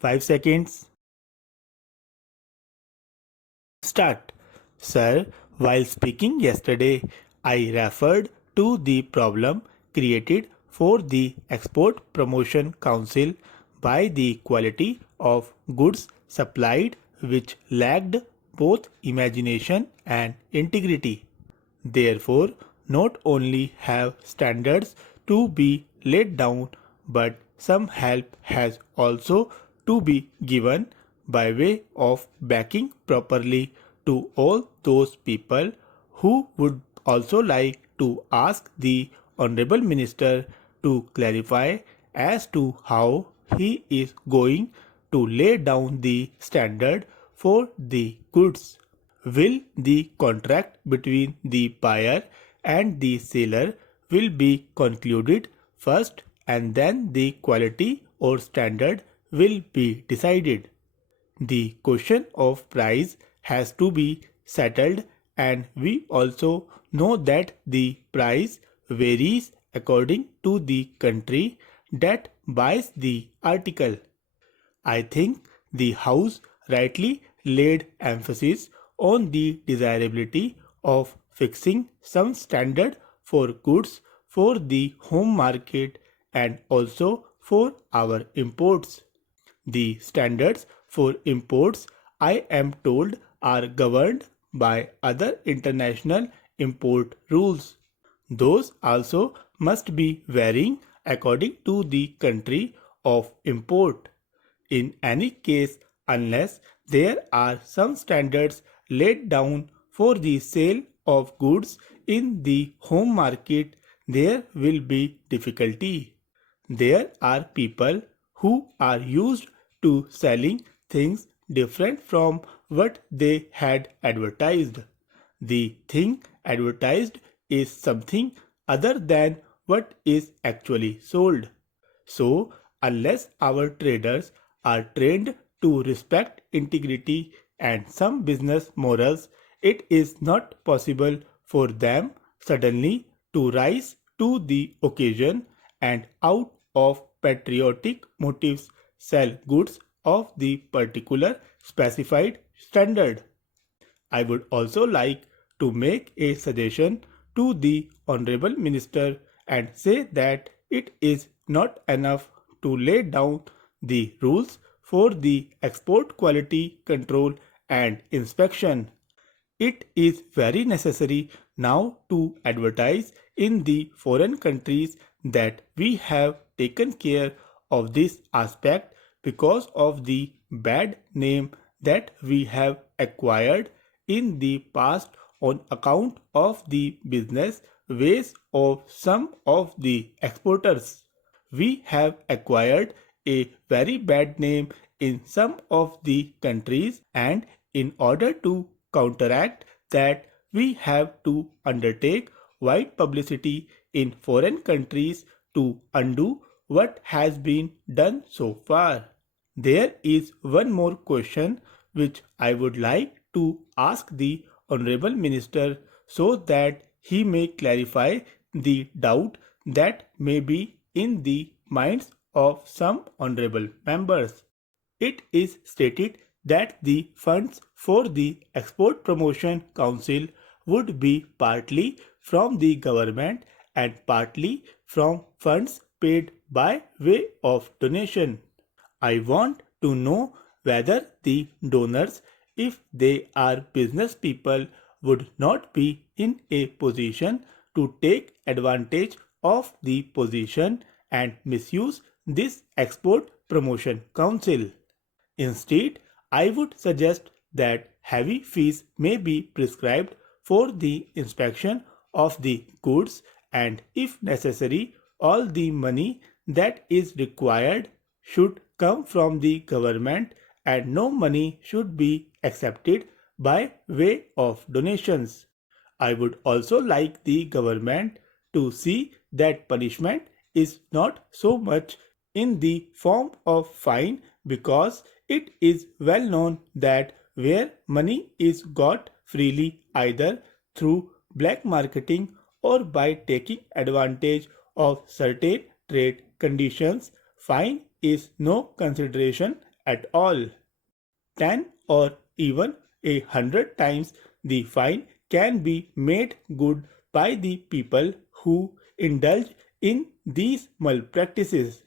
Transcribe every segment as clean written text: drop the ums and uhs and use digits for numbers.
5 seconds. Start. Sir, while speaking yesterday, I referred to the problem created for the Export Promotion Council by the quality of goods supplied which lacked both imagination and integrity. Therefore, not only have standards to be laid down, but some help has also to be given by way of backing properly to all those people who would also like to ask the Honorable Minister to clarify as to how he is going to lay down the standard for the goods. Will the contract between the buyer and the seller will be concluded first and then the quality or standard will be decided. The question of price has to be settled, and we also know that the price varies according to the country that buys the article. I think the House rightly laid emphasis on the desirability of fixing some standard for goods for the home market and also for our imports. The standards for imports, I am told, are governed by other international import rules. Those also must be varying according to the country of import. In any case, unless there are some standards laid down for the sale of goods in the home market, there will be difficulty. There are people who are used to selling things different from what they had advertised. The thing advertised is something other than what is actually sold. So, unless our traders are trained to respect integrity and some business morals, it is not possible for them suddenly to rise to the occasion and out of patriotic motives sell goods of the particular specified standard. I would also like to make a suggestion to the Honorable Minister and say that it is not enough to lay down the rules for the export quality control and inspection. It is very necessary now to advertise in the foreign countries that we have taken care of this aspect because of the bad name that we have acquired in the past on account of the business ways of some of the exporters. We have acquired a very bad name in some of the countries, and in order to counteract that, we have to undertake wide publicity in foreign countries to undo what has been done so far. There is one more question which I would like to ask the Honorable Minister so that he may clarify the doubt that may be in the minds of some honorable members. It is stated that the funds for the Export Promotion Council would be partly from the government and partly from funds paid by way of donation. I want to know whether the donors, if they are business people, would not be in a position to take advantage of the position and misuse this Export Promotion Council. Instead, I would suggest that heavy fees may be prescribed for the inspection of the goods, and if necessary, all the money that is required should come from the government and no money should be accepted by way of donations. I would also like the government to see that punishment is not so much in the form of fine, because it is well known that where money is got freely either through black marketing or by taking advantage of certain trade conditions, fine is no consideration at all. 10 or even 100 times the fine can be made good by the people who indulge in these malpractices.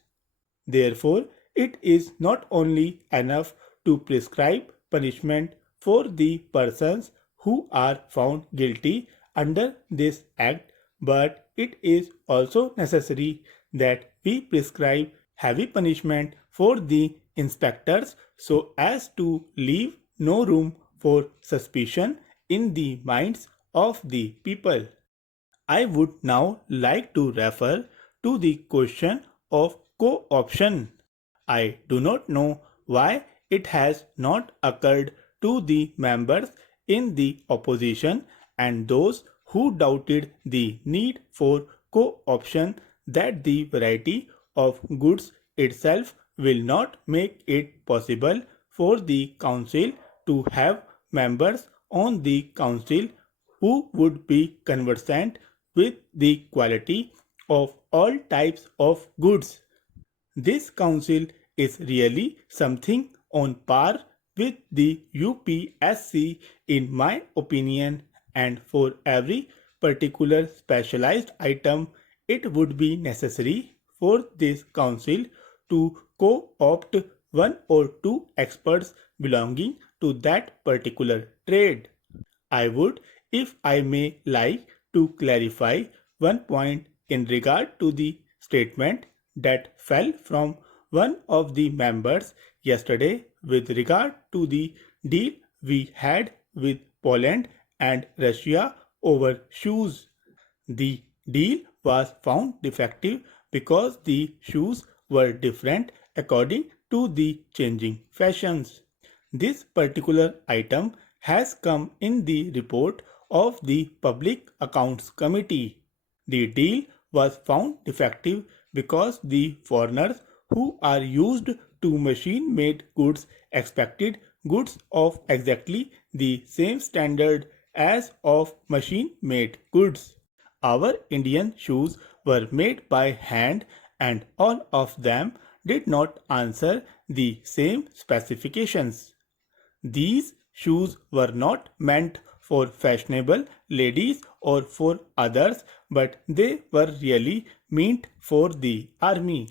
Therefore, it is not only enough to prescribe punishment for the persons who are found guilty under this act, but it is also necessary that we prescribe heavy punishment for the inspectors so as to leave no room for suspicion in the minds of the people. I would now like to refer to the question of co-option. I do not know why it has not occurred to the members in the opposition and those who doubted the need for co-option that the variety of goods itself will not make it possible for the council to have members on the council who would be conversant with the quality of all types of goods. This council is really something on par with the UPSC in my opinion, and for every particular specialized item it would be necessary for this council to co-opt one or two experts belonging to that particular trade. I would, if I may, like to clarify one point in regard to the statement that fell from one of the members yesterday with regard to the deal we had with Poland and Russia over shoes. The deal was found defective because the shoes were different according to the changing fashions. This particular item has come in the report of the Public Accounts Committee. The deal was found defective because the foreigners who are used to machine made goods expected goods of exactly the same standard as of machine made goods. Our Indian shoes were made by hand and all of them did not answer the same specifications. These shoes were not meant for fashionable ladies or for others, but they were really meant for the army.